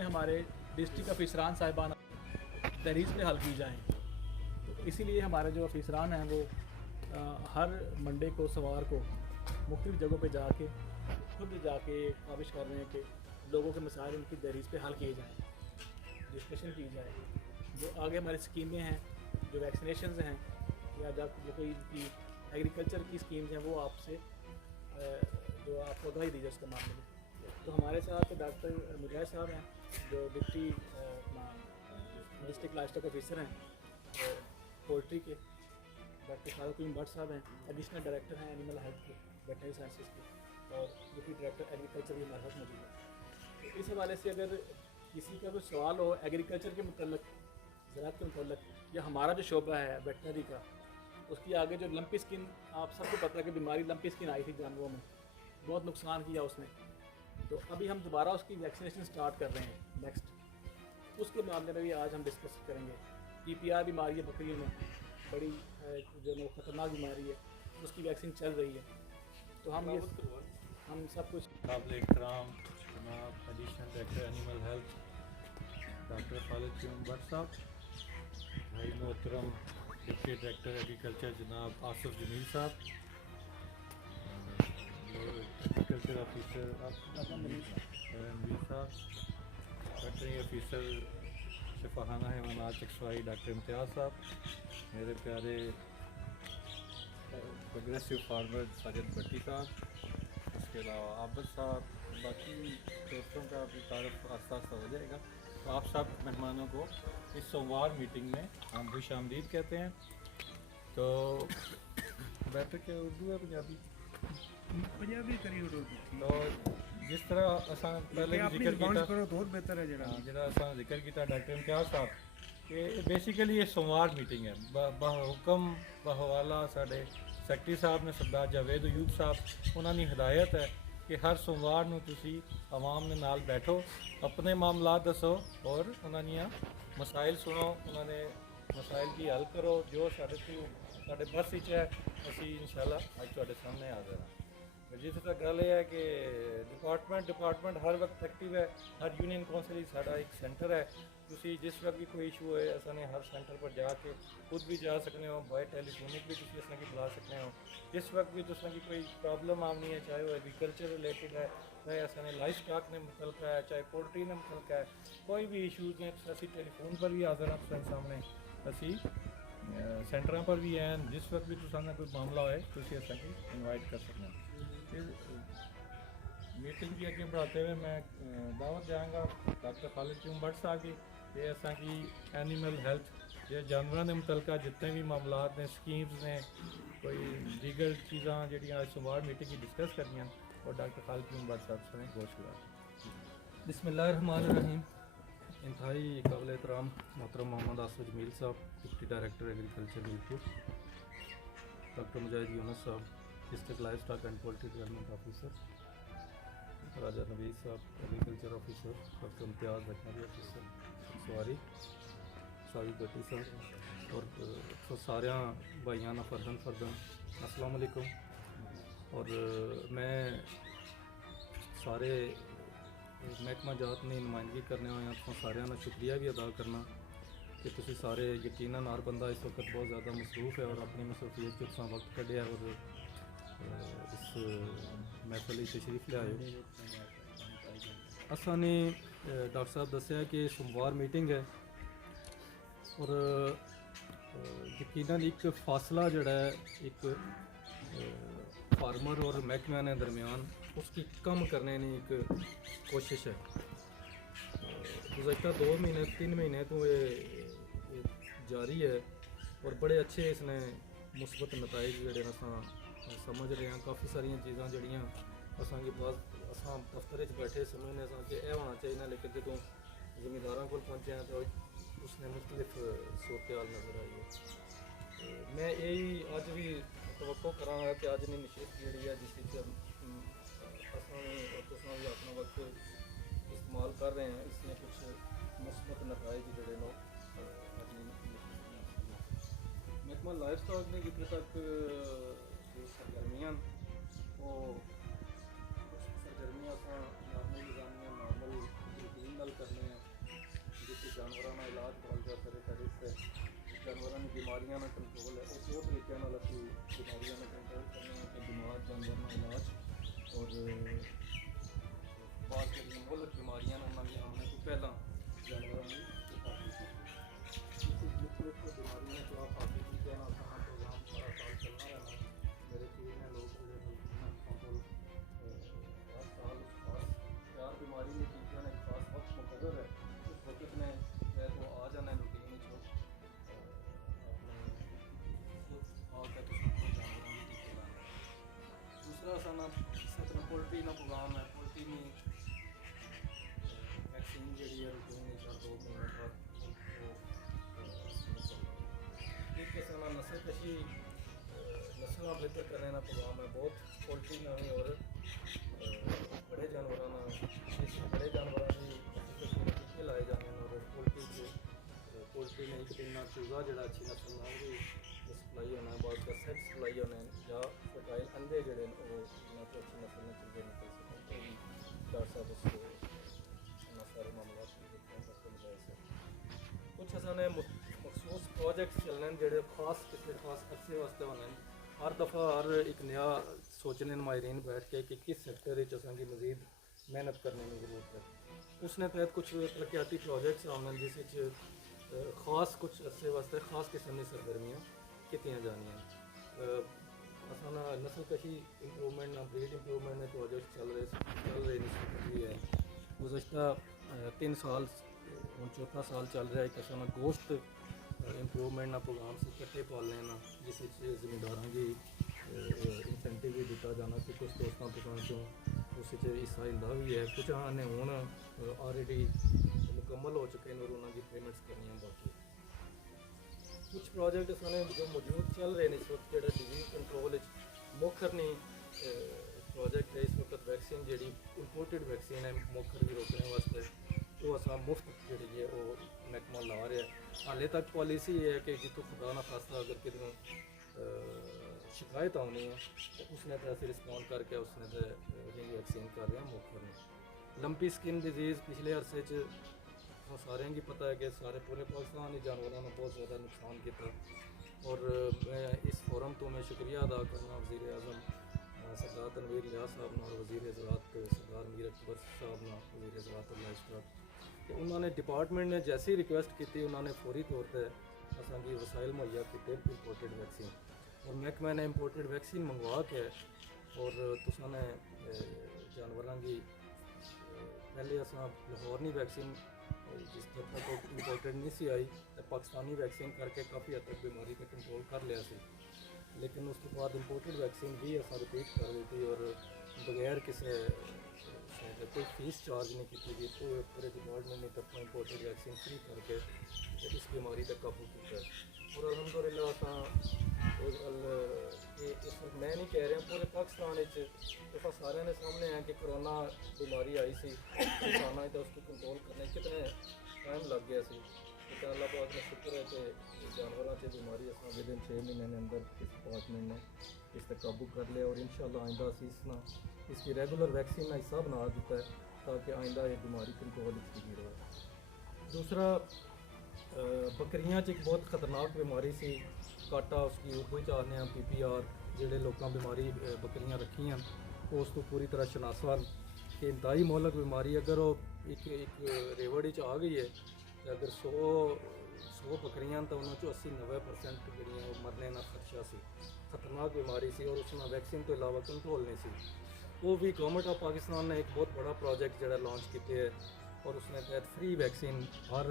مسائل ہمارے ڈسٹرکٹ افیسران صاحبان تحریر پہ حل کی جائیں. تو اسی لیے ہمارے جو افیسران ہیں وہ ہر منڈے کو سوار کو مختلف جگہوں پہ جا کے خود جا کے کاوش کر رہے ہیں کہ لوگوں کے مسائل ان کی تحریر پہ حل کیے جائیں, ڈسکشن کی جائے. جو آگے ہماری اسکیمیں ہیں, جو ویکسینیشنز ہیں, یا جب جو کوئی کی ایگریکلچر کی اسکیمز ہیں وہ آپ سے جو آپ کو آگاہی دی جائے اس کے معاملے میں. تو ہمارے ساتھ ڈاکٹر مجاہد صاحب ہیں جو deputy district life stock officer ہیں پولٹری کے. ڈاکٹر فاروق بٹ صاحب ہیں ایڈیشنل ڈائریکٹر ہیں اینیمل ہیلتھ کے ویٹنری سائنسز کے, اور ڈپٹی ڈائریکٹر ایگریکلچر بھی ہمارے ساتھ موجود ہے. تو اس حوالے سے اگر کسی کا کوئی سوال ہو ایگریکلچر کے متعلق, زراعت کے متعلق, یا ہمارا جو شعبہ ہے ویٹنری کا, اس کی آگے جو لمپی اسکن, آپ سب کو پتہ ہے کہ بیماری لمپی اسکن آئی تھی جانوروں میں, بہت نقصان کیا اس نے. تو ابھی ہم دوبارہ اس کی ویکسینیشن سٹارٹ کر رہے ہیں نیکسٹ. اس کے معاملے میں بھی آج ہم ڈسکس کریں گے. PPR بیماری ہے بکریوں میں, بڑی جو خطرناک بیماری ہے, اس کی ویکسین چل رہی ہے. تو ہم سب کچھ قابل احترام جناب additional director animal health doctor Khalid but صاحب, بھائی محترم ڈپٹی ڈائریکٹر ایگریکلچر جناب آصف جمیل صاحب, ایگریکلچر آفیسر رنویر صاحب, ویٹرنری آفیسر شفاخانہ حیوانات چکسوائی ڈاکٹر امتیاز صاحب, میرے پیارے پروگریسو فارمر ساجد بھٹی صاحب, اس کے علاوہ عابد صاحب, باقی دوستوں کا بھی تعارف آہستہ آہستہ ہو جائے گا. تو آپ سب مہمانوں کو اس سوموار میٹنگ میں ہم خوش آمدید کہتے ہیں. تو بہتر کہ اردو ہے پنجابی کری اردو. تو جس طرح اساں پہلے بھی ذکر کیا کرو تو بہتر ہے جڑا اساں ذکر کیا ڈاکٹر امتیاز صاحب کہ بیسیکلی یہ سوموار میٹنگ ہے. بحکم بحوالہ ساڈے سیکٹری صاحب نے سردار جاوید ایوب صاحب, انہوں نے ہدایت ہے کہ ہر سوموار نو تسی عوام نے نال بیٹھو, اپنے معاملات دسو اور انہوں نے مسائل سنو, انہوں نے مسائل کی حل کرو. جو ساڈے بس وچ ہے اسی انشاءاللہ اج تواڈے سامنے حاضر ہیں. جس تک گل یہ ہے کہ ڈپارٹمنٹ ہر وقت ایکٹیو ہے. ہر یونین کونسل ساڈا ایک سینٹر ہے. تسی جس وقت بھی کوئی ایشو ہوئے اساں نے ہر سینٹر پر جا کے خود بھی جا سکنے ہو, بائی ٹیلی فونک بھی تسی اساں کی بلا سکنے ہو. جس وقت بھی تساں کی کوئی پرابلم آنی ہے, چاہے وہ ایگریکلچر ریلیٹڈ ہے, چاہے اساں نے لائف اسٹاک نے متعلق ہے, چاہے پولٹری نے متعلق ہے, کوئی بھی ایشوز ہیں اسی ٹیلی فون پر بھی حاضر ہیں تساں سامنے, اسی سینٹراں پر بھی ہیں. جس وقت بھی تساں کا کوئی معاملہ ہوئے تسی اساں کی انوائٹ کر سکتے ہیں. میٹنگ کی اگے بڑھاتے ہوئے میں دعوت دیں گا ڈاکٹر خالد بٹ صاحب کی کہ اساں کی اینیمل ہیلتھ یہ جانوراں دے متعلقہ جتنے بھی معاملات نے, سکیمز نے, کوئی دیگر چیزاں جہاں سوموار میٹنگ کی ڈسکس کرنی ہیں, اور ڈاکٹر خالد بٹ صاحب سے گوش کرا. بسم اللہ الرحمن الرحیم. انتہائی قابل احترام محترم محمد آصف جمیل صاحب deputy director agriculture Mirpur, doctor Mujahid Younis صاحب district livestock and poultry development officer, Raja Naveed صاحب agriculture officer, doctor Imtiaz veterinary officer سواری, ساجد بھٹی صاحب, اور سارے بھائیاں فردن السلام علیکم. اور میں سارے محکمہ جات نے نمائندگی کرنے ہوئے تو سارے کا شکریہ بھی ادا کرنا کہ تسی سارے یقیناً ہر بندہ اس وقت بہت زیادہ مصروف ہے, اور اپنی مصروفیت کے تساں وقت کڈیا اور اس محفل تشریف لے آئے. اساں نے ڈاکٹر صاحب دسیا کہ سوموار میٹنگ ہے, اور یقیناً ایک فاصلہ جڑا ہے ایک فارمر اور محکمہ نے درمیان اس کی کم کرنے کی ایک کوشش ہے. گزشتہ 2 مہینے 3 مہینے تو یہ جاری ہے, اور بڑے اچھے اس نے مثبت نتائج جڑے اساں سمجھ رہے ہیں. کافی ساری چیزاں جڑیاں اساں کے پاس اساں دفتر بیٹھے سمجھنے اساں کہ یہ ہونا چاہیے, لیکن جدوں زمینداراں کو پہنچے ہیں تو اس نے مختلف صورتحال نظر آئی ہے. میں یہی اج بھی توقع کراں کہ اج نہیں نشست جڑی ہے جس وچ اساں اور تساں بھی اپنا وقت استعمال کر رہے ہیں, اس نے کچھ مثبت نتائج جڑے نو محکمہ لائف اسٹاک نے جتنے تک جو سرگرمیاں وہ کچھ سرگرمیاں نارمل نظامیہ نارمل روٹین ਨਾਲ ਕਰਨੇ ਆ ਜਿਸ ਜਾਨਵਰਾਂ ਦਾ ਇਲਾਜ ਕਾਲਜਾ ਕਰੇ ਤਾਂ ਇਸ ਜਾਨਵਰਾਂ ਦੀ ਬਿਮਾਰੀਆਂ ਦਾ ਕੰਟਰੋਲ ਹੈ ਉਹ ਦੋ ਤਰੀਕਿਆਂ ਨਾਲ ਅਸੀਂ ਬਿਮਾਰੀਆਂ ਨੂੰ ਕੰਟਰੋਲ ਕਰਨੇ ਆ ਕਿ ਬਿਮਾਰ ਜਾਨਵਰਾਂ ਦਾ ਇਲਾਜ ਔਰ ਬਾਅਦ ਜਿਹੜੀਆਂ ਮੁੱਢਲੀ ਬਿਮਾਰੀਆਂ ਨੇ ਉਹਨਾਂ ਦੀ ਆਉਣ ਤੋਂ ਪਹਿਲਾਂ ਜਾਨਵਰਾਂ ਦੀ ਬਿਮਾਰੀਆਂ ਦੇ ਖਿਲਾਫ ਹਾਜ਼ਰ ਕੀਤੇ ਨਾਲ ਸਾਡਾ ਪ੍ਰੋਗਰਾਮ ਸਾਰਾ ਸਾਲ ਚੱਲਣਾ ਰਹਿਣਾ ਮੇਰੇ ਪੀਰ ਨੇ ਲੋਕ ਜਿਹੜੇ ਕੰਟਰੋਲ ਹਰ ਸਾਲ ਖਾਸ ਚਾਰ ਬਿਮਾਰੀ ਦੇ ਟੀਕਿਆਂ ਨੇ ਖਾਸ ਵਕਤ ਮੁਕਰਰ ਹੈ ਉਸ ਵਕਤ ਨੇ तो आ जाना रूटीन दूसरा साना सतना पोल्ट्री का प्रोग्राम है पोल्ट्री में वैक्सीन जी है रूटीन 2 महीने बाद एक साना नस्ल कशी नस्ल बेहतर करने का प्रोग्राम है बहुत पोल्ट्री में भी और बड़े जानवरों बड़े जानवरों की टीके लाए जाने और पोल्ट्री में एक दिन चूजा जरा अच्छी नस्ल ना भी सप्लाई होना बाद का सेट सप्लाई होने या फर्टाइल अंडे जड़े वो तो अच्छी नस्ल में चूजे निकल सकें डॉक्टर साहब उसको सारे मामला कुछ असाने मखसूस प्रोजेक्ट्स चलने जड़े खास किसी खास अरसे वास्ते होने हर दफ़ा हर एक नया सोचने माहरीन बैठ के कि किस सेक्टर की मज़ीद मेहनत करने की ज़रूरत है उसने तहत कुछ तरक्याती प्रोजेक्ट्स आने जिस खास कुछ अरसे वास्ते खास किस्म की सरगर्मियाँ की जानियाँ असाना नस्ल कशी इंप्रूवमेंट ना ब्रीड इंप्रूवमेंट में प्रोजेक्ट चल रहे भी है गुज़श्ता 3 साल और 4था साल चल रहा है कि असाना गोश्त इंप्रूवमेंट ना प्रोग्राम से कट्टे पालने ना जिस जिमीदारों की इंसेंटिव भी दिता जाना कि कुछ दोस्तों दुकान चों उस हिस्सा हिंदा भी है कुछ आने हूँ ऑलरेडी मुकम्मल हो चुके हैं और उन्होंने पेमेंट्स करनी बाकी कुछ प्रोजेक्ट साने जो मौजूद चल रहे हैं इस वक्त जो डिजीज़ कंट्रोल मोखर नहीं प्रोजेक्ट है इस वक्त वैक्सीन जी इंपोर्टेड वैक्सीन है मोखर भी रोकने वास्ते वो असा मुफ्त जी है वो महकमा ला रहा है हाले तक पॉलिसी है कि जितों खुदा ना खासा अगर कितों शिकायत आनी है तो उसने तो असं रिस्पॉन्ड करके उसने तो वैक्सीन कर रहे हैं मोखर में लंपी स्किन डिजीज़ पिछले अरसे सारे की पता है कि सारे पूरे पाकिस्तान ही जानवरों ने बहुत ज़्यादा नुकसान किया और मैं इस फोरम तो मैं शुक्रिया अदा करना वज़ीर आज़म सरदार तनवीर लियाज़ साहब और वज़ीर ज़राअत सरदार मीर अकबर साहब ना वज़ीर ज़राअत और लाइवस्टॉक कि उन्होंने डिपार्टमेंट ने जैसी रिक्वेस्ट की उन्होंने फौरी तौर पर असा की वसाइल मुहैया किए इंपोर्टेड वैक्सीन और महकमे ने इंपोर्टेड वैक्सीन मंगवा के और तुसाने जानवरों की पहले असा लाहौर नहीं वैक्सीन जिस जब तक इंपोर्टेड नहीं सी आई तो पाकिस्तानी वैक्सीन करके काफ़ी हद तक बीमारी पर कंट्रोल कर लिया सी लेकिन उसके बाद इंपोर्टेड वैक्सीन भी असा रिपीट कर दी थी और बगैर किसी कोई फीस चार्ज नहीं की गई तो पूरे डिपार्टमेंट ने तरफों इंपोर्टेड वैक्सीन फ्री करके इस बीमारी तक काबू किया और अलहमदुलिल्लाह इस वक्त मैं नहीं कह रहा पूरे पाकिस्तान तो सारे ने सामने है कि कोरोना बीमारी आई सी इंसान तो उसको कंट्रोल करने कितने टाइम लग गया सी तो अल्लाह पाक ने शुक्र है कि जानवरों से बीमारी असा विद इन 6 महीने के अंदर इस डिपार्टमेंट ने इस तक काबू कर लिया और इंशाअल्लाह आइंदा असी इसकी रेगुलर वैक्सीन का हिस्सा बना दिता है ताकि आइंदा ये बीमारी कंट्रोल की रहे दूसरा बकरियां एक बहुत खतरनाक बीमारी सी काटा उसकी उपर चाहने PPR जोड़े लोग बीमारी बकरियां रखी हैं उस तो पूरी तरह शनासा कि इंतहाई मोहलक बीमारी अगर वो एक रेवड़ आ गई है तो अगर 100 बकरियां तो उन्होंने 80-90% जड़ियाँ मरने का खदशा सी खतरनाक बीमारी सी और उसमें वैक्सीन तो इलावा कंट्रोल नहीं सी वो भी गवर्नमेंट ऑफ पाकिस्तान ने एक बहुत बड़ा प्रोजेक्ट जो लॉन्च किए है और उसने तहत फ्री वैक्सीन हर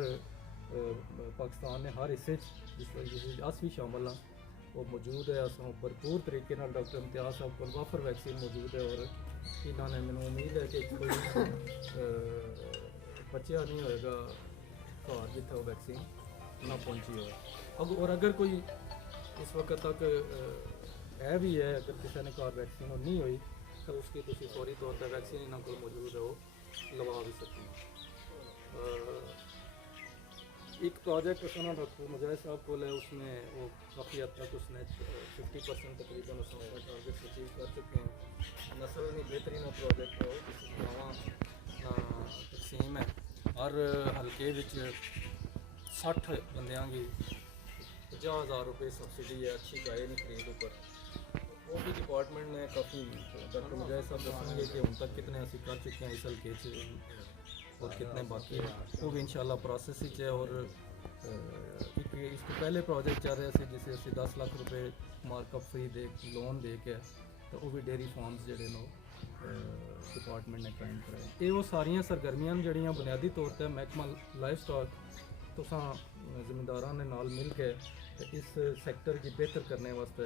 पाकिस्तान ने हर हिस्से जिस अस भी शामिल हाँ वो मौजूद है असों भरपूर तरीके डॉक्टर इम्तियाज़ साहब को वाफर वैक्सीन मौजूद है और इन्होंने मैंने उम्मीद है कि कोई बच्चा नहीं होएगा घर जिथे वो वैक्सीन ना पहुँची हो और अगर कोई इस वक्त तक है भी है अगर किसी ने घर वैक्सीन नहीं हुई तो उसकी तुम फौरी तौर पर वैक्सीन इन्होंने को मौजूद है वो लगा भी सकती हैं एक प्रोजेक्ट उसने डॉक्टर मुजाहिद साहब को है उसमें वो काफ़ी हद तक उसने 50% तकरीबन उसने टारगेट अचीव कर चुके हैं नस्ल नहीं बेहतरीन प्रोजेक्ट है वो किसी गाँव तकसीम है ਹਰ ਹਲਕੇ ਵਿੱਚ 60 ਬੰਦਿਆਂ ਦੀ 50,000 रुपये सब्सिडी है अच्छी गाय नहीं खरीद ऊपर वो भी डिपार्टमेंट ने काफ़ी डॉक्टर मुजाहिद साहब दसेंगे कि उन तक कितने असी कर चुके हैं इस हल्के और कितने बाकी है वो भी इंशाल्लाह प्रोसेस ही है। और एक इसको पहले प्रोजेक्ट चल रहे थे जिसे असी 10 लाख रुपये मार्कअप फ्री दे लोन दे के तो वो भी डेयरी फार्म्स जोड़े नो डिपार्टमेंट ने कायम कराए। ये वो सारियां सरगर्मियां जड़ियां बुनियादी तौर पर महकमा लाइफ स्टॉक तुसां ज़िम्मेदारां ने नाल मिल के इस सैक्टर की बेहतर करने वास्ते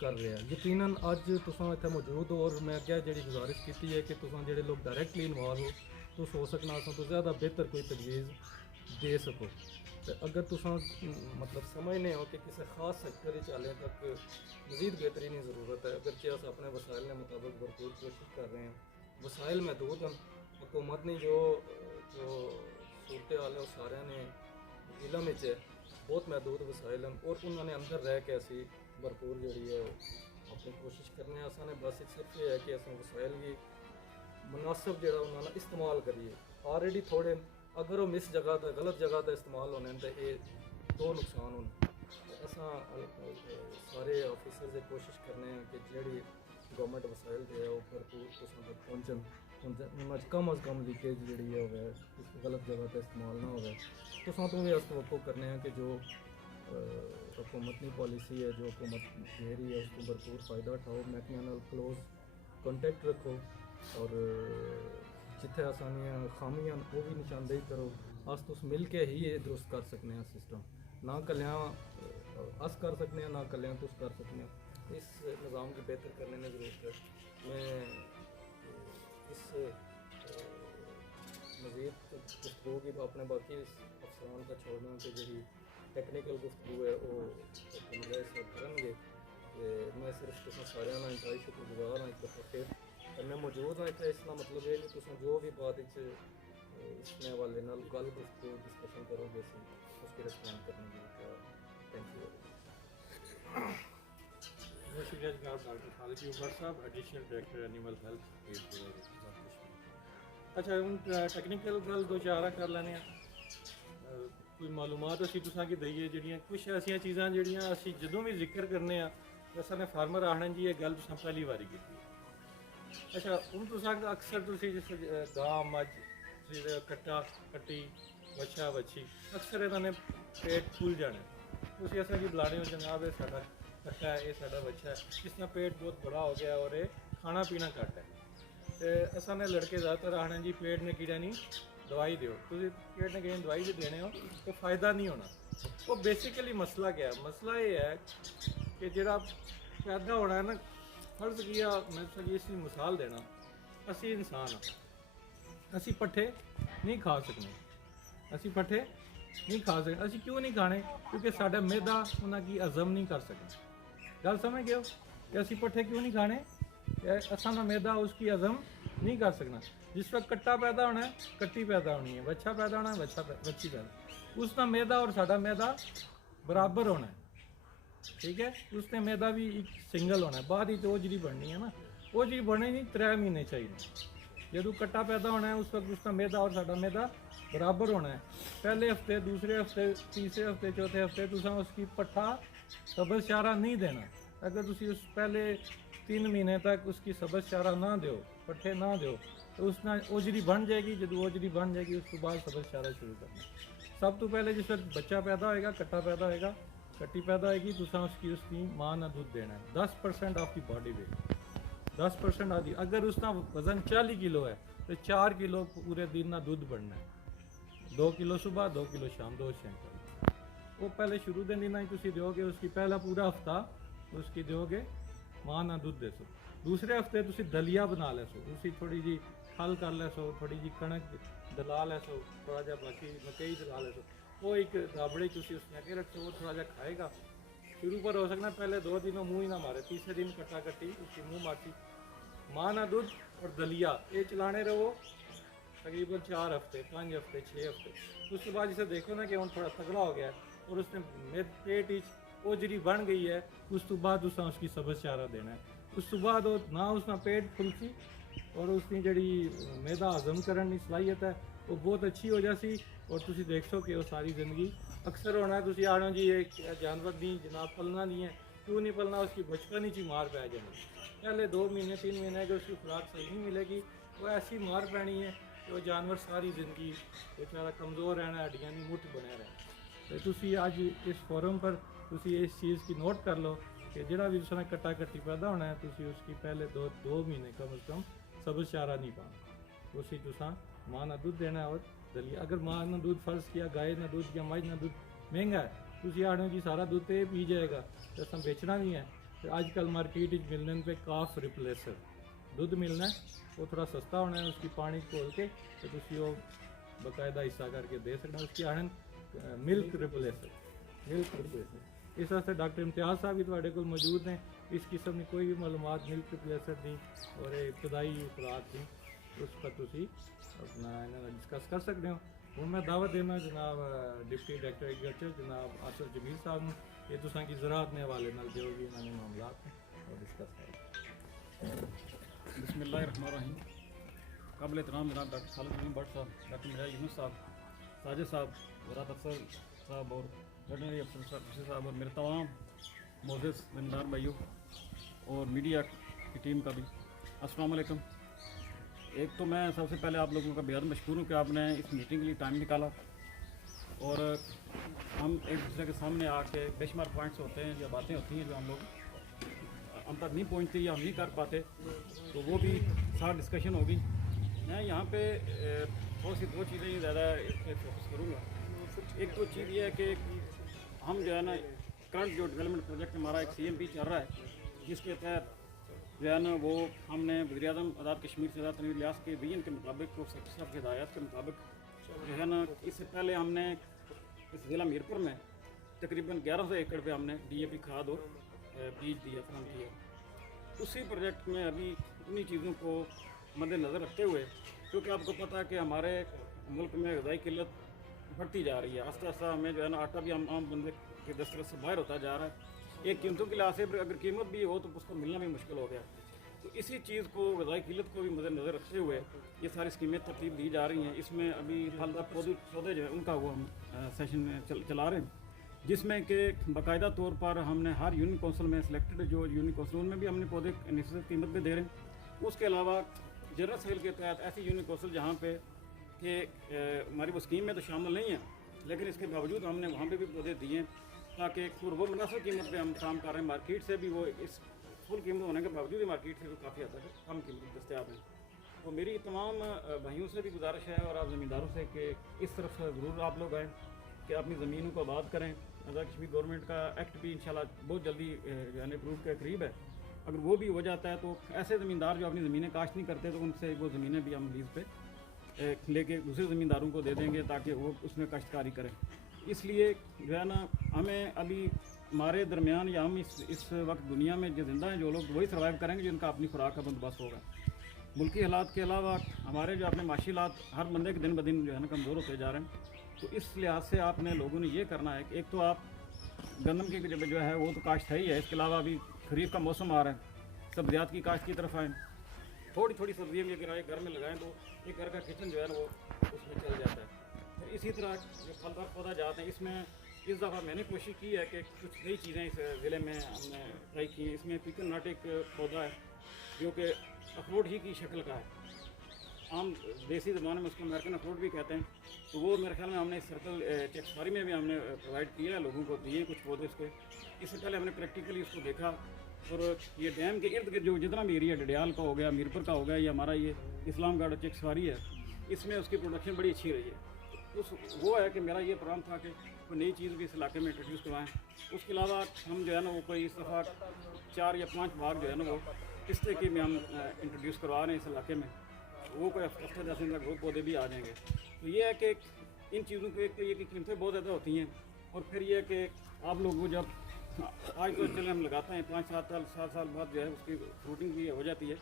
कर रहे हैं। यकीनन अज तुसां इत्थे मौजूद हो और मैं अगे जी गुजारिश की है कि तुसां जेडे लोग डायरैक्टली इन्वॉल्व हो तुस हो सकना तो ज़्यादा बेहतर कोई तजवीज़ दे सको। तो अगर तुसां मतलब समझने हो कि किसी खास सैक्टर चाले तक मज़ीद बेहतरी की ज़रूरत है, अगरचे अस अपने वसाइल के मुताबिक भरपूर कोशिश कर रहे हैं। वसाइल महदूद हैं, हुकूमत ने जो सूरत हाल है वो सारे ने इलम में बहुत महदूद वसाइल हैं और उन्होंने अंदर रह के असी भरपूर जी है अपनी कोशिश करने असा ने बस सिर्फ ये है कि अस वसाइल की मुनासिब जो उन्होंने इस्तेमाल करिए। ऑलरेडी थोड़े अगर वो मिस जगह तो गलत जगह का इस्तेमाल होने तो ये दो नुकसान होने। असा सारे ऑफिसर से कोशिश करने हैं कि जी गवर्नमेंट वसाइल जो है वो भरपूर तुसां तक पहुँचन, उन्होंने कम अज़ कम लीकेज जी है गलत जगह का इस्तेमाल ना हो। तुसां तो भी अस तवक्को करने हैं कि जो हुकूमत की पॉलिसी है जो हुकूमत दे रही है उसको भरपूर फ़ायदा उठाओ, महकमे नाल क्लोज कॉन्टैक्ट रखो और जिथे आसानियाँ खामियां वो भी निशानदेही करो। अस तुस मिल के ही ये दुरुस्त कर सकते हैं सिस्टम, ना कलियाँ अस कर सकते हैं ना कलियाँ तुस कर सकते हैं। इस निज़ाम की बेहतर करने की ज़रूरत है। मैं इस मज़ीद गुफ्तगू की अपने बाकी अफसरान का छोड़ना कि जी टैक्नीकल गुफ्तगू है वो मुजाहिद साहब करेंगे। मैं सिर्फ तुम सारे इंतहाई शुक्रगुजार हाँ एक दफ़ा फिर मैं मौजूद हाँ इतना इसका मतलब ये नहीं तुम जो भी बात इसने हवाले नाल गल गुफ्तगू डिस्कशन करोगे उसकी रिस्पॉन्ड करने की। थैंक यू बहुत शुक्रिया जनाब डॉक्टर खालिद उमर साहब एडिशनल डायरेक्टर एनिमल हेल्थ। अच्छा हूँ टैक्नीकल गल दो चार कर लैने कोई मालूमात असी तुसां की दईए जिहड़ियां कुछ ऐसियां चीज़ां जिहड़ियां असी जदों भी जिक्र करने असां ने फार्मर आखना जी ये गल तुसां पहली बारी की। अच्छा हूँ तुसां अक्सर तुसी जिस गां मज कट्टा कट्टी बच्छा बच्छी अक्सर इन्होंने पेट फुल जाने तुसी असां की बुलाने हो जनाब ये साडा कट्टा है ये साडा बच्छा है जिसका पेट बहुत बड़ा हो गया और ये खाना पीना घट है। तो असा ने लड़के ज़्यादातर आखना जी पेट ने कीड़ा नहीं दवाई दो, तुम पेट ने कीड़े दवाई जो देने हो तो फ़ायदा नहीं होना। वो बेसिकली मसला क्या है, मसला ये है कि जो पैदा होना है ना फर्ज किया मैं सही इसकी मिसाल देना असी इंसान हाँ असी पट्ठे नहीं खा सकते, असी पट्ठे नहीं खा सकते। असी क्यों नहीं खाने क्योंकि साडा मैदा उन्होंने हज़म नहीं कर सकते। गल समझ गए हो कि असी पट्ठे क्यों नहीं खाने, असा ना मैदा उसकी हज़म नहीं कर सकना। जिस वक्त कट्टा पैदा होना है कट्टी पैदा होनी है, बच्चा पैदा होना है बच्ची पैदा, उसका मैदा और साडा मैदा बराबर होना है, ठीक है। उसने मैदा भी एक सिंगल होना है, बाद ही तो ओजरी बननी है ना, ओजरी बने नहीं 3 महीने चाहिए। जो कट्टा पैदा होना है उस वक्त उसका मैदा और साडा मैदा बराबर होना है। पहले हफ्ते दूसरे हफ्ते तीसरे हफ्ते चौथे हफ्ते तुसा उसकी पट्ठा सबज चारा नहीं देना। अगर तुसी उस पहले 3 महीने तक उसकी सबज चारा ना दो पट्ठे ना दो तो उसना ओजरी बन जाएगी। जो ओजरी बन जाएगी उसके बाद सबज चारा शुरू करना। सब तो पहले जिस वक्त बच्चा पैदा होएगा कट्टा पैदा होएगा कट्टी पैदा होएगी तुसा उसकी माँ ना दूध देना है 10% ऑफ दी बॉडी वेट 10% आदि। अगर उसका वज़न 40 किलो है तो 4 किलो पूरे दिन ना दूध बढ़ना है, 2 किलो सुबह 2 किलो शाम 2 शाम। वो पहले शुरू के दिन ही तुम दोगे उसकी पहला पूरा हफ्ता उसकी दोगे माँ ना दूध दे सो। दूसरे हफ्ते तुम दलिया बना ले सो, उसी थोड़ी जी खल कर ले सो, थोड़ी जी कणक दला ले सो, थोड़ा जहा बाकी मकई दला ले सो। वो एक राबड़ी तुम उसने अगे रखो वो थोड़ा जहा खाएगा। शुरू पर हो सकना पहले 2 दिन मुँह ही ना मारे, तीसरे दिन कट्टा कट्टी उसकी मुँह मारती माँ ना दूध और दलिया ये चलाने रहो तकरीबन 4 हफ्ते 5 हफ्ते 6 हफ्ते। उसके बाद जिसे देखो ना कि हम थोड़ा तगड़ा हो गया और उसने पेट ओजरी बन गई है उस तो बाद उसकी सबज चारा देना है। उस तो बाद ना उसका पेट फुलसी और उसकी जी मैदा हजम करने की सलाहियत है ਉਹ ਬਹੁਤ ਅੱਛੀ ਹੋ ਜਾਸੀ ਔਰ ਤੁਸੀਂ ਦੇਖ ਸੋ ਕਿ ਉਹ ਸਾਰੀ ਜ਼ਿੰਦਗੀ ਅਕਸਰ ਹੋਣਾ ਤੁਸੀਂ ਆਣੋ ਜੀ ਇਹ ਜਾਨਵਰ ਦੀ ਜਨਾਬ ਪਲਣਾ नहीं है क्यों नहीं पलना उसकी बचपन ही मार पै जानी पहले 2 महीने 3 महीने अगर उसकी खुराक सही नहीं मिलेगी वो ऐसी मार पैनी है कि वो जानवर सारी ज़िंदगी बेचारा कमज़ोर रहना हड्डियां नहीं मुठ बने रहना तो तुसी आज इस फोरम पर तुसी इस चीज़ की नोट कर लो कि जिहड़ा भी उसने कट्टा कट्टी पैदा होना है तुसी उसकी पहले 2 महीने कम से कम सब्ज़ चारा नहीं पाना उसी तुसा माँ ना दूध देना है और दलिया अगर माँ ने दूध फर्ज किया गाय ने दूध किया मझ ने दूध महंगा है तुसी आने जी सारा दूध तो ये पी जाएगा तो असं बेचना नहीं है तो आजकल मार्केट मिलने पे काफ रिप्लेसर दूध मिलना है वो थोड़ा सस्ता होना है उसकी पानी घोल के तो तुसी वो बाकायदा हिस्सा करके दे सकना उसकी आने मिल्क रिप्लेसर इस वास्ते डॉक्टर इम्तियाज़ साहब भी तुहाडे कोल मौजूद हैं इस किस्म की कोई भी मालूमात मिल्क रिप्लेसर दी और इब्तदाई खुराक दी उस पर तुसी अपना डिस्कस कर सकते हो हूँ मैं दावत देना जनाब डिप्टी डायरेक्टर एग्रीकल्चर जनाब आसिफ जमील साहब ने ये तुसां की ज़राअत ने हवाले नाल जो भी उन्होंने मामला और डिस्कस करें बिस्मिल्लाहिर्रहमानिर्रहीम काबिल एहतराम जनाब डॉक्टर खालिद अमीन भट्ट साहब डॉक्टर मुजाहिद यूनुस साहब साजिद साहब ज़राअत अफसर साहब और वेटरनरी अफसर साहब और मेरे तमाम मोअज़्ज़ज़ ज़िम्मेदार भाइयों और मीडिया की टीम का भी अस्सलाम वालेकुम। एक तो मैं सबसे पहले आप लोगों का बेहद मशहूर हूँ कि आपने इस मीटिंग के लिए टाइम निकाला और हम एक दूसरे के सामने आके बेशुमार पॉइंट्स होते हैं या बातें होती हैं जो हम लोग हम तक नहीं पहुँचती या हम नहीं कर पाते तो वो भी साथ डिस्कशन होगी। मैं यहाँ पे बहुत सी 2 चीज़ें ज़्यादा फोकस करूँगा। एक तो चीज़ ये है कि हम जो है ना करंट जो डेवलपमेंट प्रोजेक्ट हमारा एक CMP चल रहा है जिसके तहत जो है ना वो हमने वज़ीर-ए-आज़म आज़ाद कश्मीर से तनवीर इलियास के विजन के मुताबिक सेक्रेटरी साहब की हिदायत के मुताबिक जो है ना इससे पहले हमने इस ज़िला मीरपुर में तकरीबन 1100 एकड़ पे हमने DAP खाद और बीज दिया फराहम किया। उसी प्रोजेक्ट में अभी उन्हीं चीज़ों को मद्देनज़र रखते हुए क्योंकि आपको पता है कि हमारे मुल्क में ग़िज़ाई किल्लत बढ़ती जा रही है आस्ता आस्ता हमें जो है ना आटा भी आम बंदे के दस्तरस से बाहर होता जा रहा है। एक कीमतों के लिहाज से अगर कीमत भी हो तो उसको मिलना भी मुश्किल हो गया। तो इसी चीज़ को ग़िज़ाई किल्लत को भी मद्देनज़र रखते हुए ये सारी स्कीमें तरतीब दी जा रही हैं। इसमें अभी फलदार पौधे जो है उनका वो हम सेशन में चला रहे हैं जिसमें कि बाकायदा तौर पर हमने हर यूनियन कौंसिल में सिलेक्टेड जो यूनियन कौंसिल उनमें भी हमने पौधे निश्चित कीमत पे दे रहे हैं। उसके अलावा जनरल सेल के तहत ऐसी यूनियन कौंसिल जहाँ पे कि हमारी वो स्कीम में तो शामिल नहीं है लेकिन इसके बावजूद हमने वहाँ पे भी पौधे दिए ताकि वो मुनासिब कीमत पे हम काम कर रहे हैं। मार्केट से भी वो इस फुल कीमत होने के बावजूद ही मार्केट से भी काफ़ी हद तक कम कीमत दस्तियाब है। तो मेरी तमाम भाइयों से भी गुजारिश है और आप ज़मींदारों से कि इस तरफ ज़रूर आप लोग आएँ कि अपनी ज़मीनों को आबाद करें। आज़ाद कश्मीर गवर्नमेंट का एक्ट भी इंशाल्लाह बहुत जल्दी यानी अप्रूव के करीब है। अगर वो भी हो जाता है तो ऐसे ज़मींदार जो अपनी ज़मीनें काश्त नहीं करते तो उनसे वो ज़मीनें भी हम लीज़ पे लेके दूसरे ज़मींदारों को दे देंगे ताकि वो उसमें काश्तकारी करें। इसलिए जो है ना हमें अभी हमारे दरमियान या हम इस वक्त दुनिया में जो ज़िंदा हैं जो लोग वही सर्वाइव करेंगे जिनका अपनी खुराक का बंदोबस्त होगा। मुल्की हालात के अलावा हमारे जो अपने माशी हालात हर बंदे के दिन ब दिन जो है ना कमज़ोर होते जा रहे हैं। तो इस लिहाज से आपने लोगों ने ये करना है कि एक तो आप गंदम की जो है वो तो काश्त है ही है, इसके अलावा अभी खरीफ का मौसम आ रहा है, सब्जियात की काश्त की तरफ आएँ। थोड़ी थोड़ी सब्जियाँ भी अगर घर में लगाएँ तो एक घर का किचन जो है ना वो उसमें चल जाता है। फिर इसी तरह जो फलदार पौधा जाते हैं इसमें इस दफ़ा मैंने कोशिश की है कि कुछ नई चीज़ें इस ज़िले में हमने ट्राई की हैं। इसमें पीकन नट एक पौधा है जो कि अखरोट ही की शक्ल का है, आम देसी ज़बान में उसको अमेरिकन अखरोट भी कहते हैं। तो वो मेरे ख्याल में हमने सर्कल चेक्सवारी में भी हमने प्रोवाइड किया है, लोगों को दिए कुछ पौधे उसके। इससे पहले हमने प्रैक्टिकली उसको देखा और ये डैम के इर्द गिर्द जो जितना भी एरिया डडियाल का हो गया, मीरपुर का हो गया, या हमारा ये इस्लामगढ़ चेक्सवारी है, इसमें उसकी प्रोडक्शन बड़ी अच्छी रही है। उस वो है कि मेरा ये प्रोग्राम था कि कोई नई चीज़ भी इस इलाके में इंट्रोड्यूस करवाएँ। उसके अलावा हम जो है ना वो कोई इस दफ़ा 4 या 5 बाग जो है ना वो पिस्ते की में हम इंट्रोड्यूस करवा रहे हैं इस इलाके में। वो कोई हफ्ते 10 दिन तक वो पौधे भी आ जाएंगे। तो ये है कि इन चीज़ों को एक तो ये कि कीमतें बहुत ज़्यादा होती हैं और फिर ये है कि आप लोग वो जब आज तो चले हम लगाते हैं 5-7 साल बाद जो है उसकी फ्रूटिंग भी हो जाती है।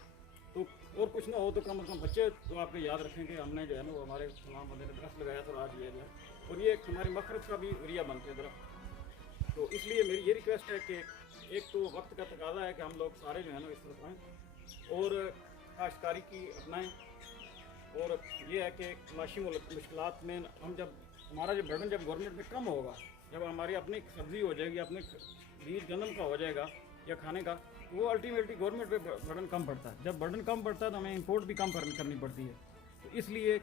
तो और कुछ ना हो तो कम से कम बच्चे तो आपको याद रखें कि हमने जो है ना वो हमारे तमाम बंदे ने दरख्त लगाया तो आज ये जो है और ये हमारी मखरत का भी जरिया बनते हैं दरख्त। तो इसलिए मेरी ये रिक्वेस्ट है कि एक तो वक्त का तकाजा है कि हम लोग सारे जो है ना इस तरफ आएँ और काश्तकारी की अपनाएँ और ये है कि माशी मुश्किलात में हम जब हमारा जो बर्डन जब गवर्नमेंट में कम होगा, जब हमारी अपनी सब्जी हो जाएगी, अपने बीज गंदम का हो जाएगा या खाने का, तो वो अल्टीमेटली गवर्नमेंट पे बर्डन कम पड़ता है। जब बर्डन कम पड़ता है तो हमें इंपोर्ट भी कम करनी पड़ती है। तो इसलिए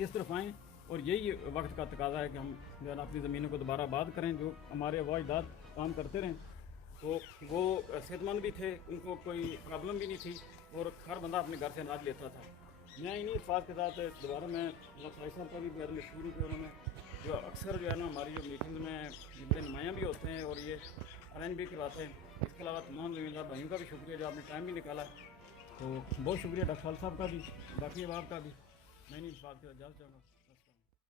इस तरफ आएँ और यही वक्त का तकाजा है कि हम जो है ना अपनी ज़मीनों को दोबारा आबाद करें। जो हमारे अबा अजदाद काम करते रहें तो वो सेहतमंद भी थे, उनको कोई प्रॉब्लम भी नहीं थी और हर बंदा अपने घर से अनाज लेता था। मैं इन्हीं अल्फाज के साथ दोबारा मैं फाइज साहब का भी बेहद मशहूर हूँ कि उन्होंने जो अक्सर जो है ना हमारी जो मीटिंग में बड़े नुमायाँ भी होते हैं और ये अरेंज भी करवाते हैं। इसके अलावा तमाम ज़मींदार भाइयों का भी शुक्रिया जो आपने टाइम भी निकाला। तो बहुत शुक्रिया डॉक्टर साहब का भी, बाकी अहबाब का भी। मैं नहीं इस बात के साथ इजाज़त चाहूँगा।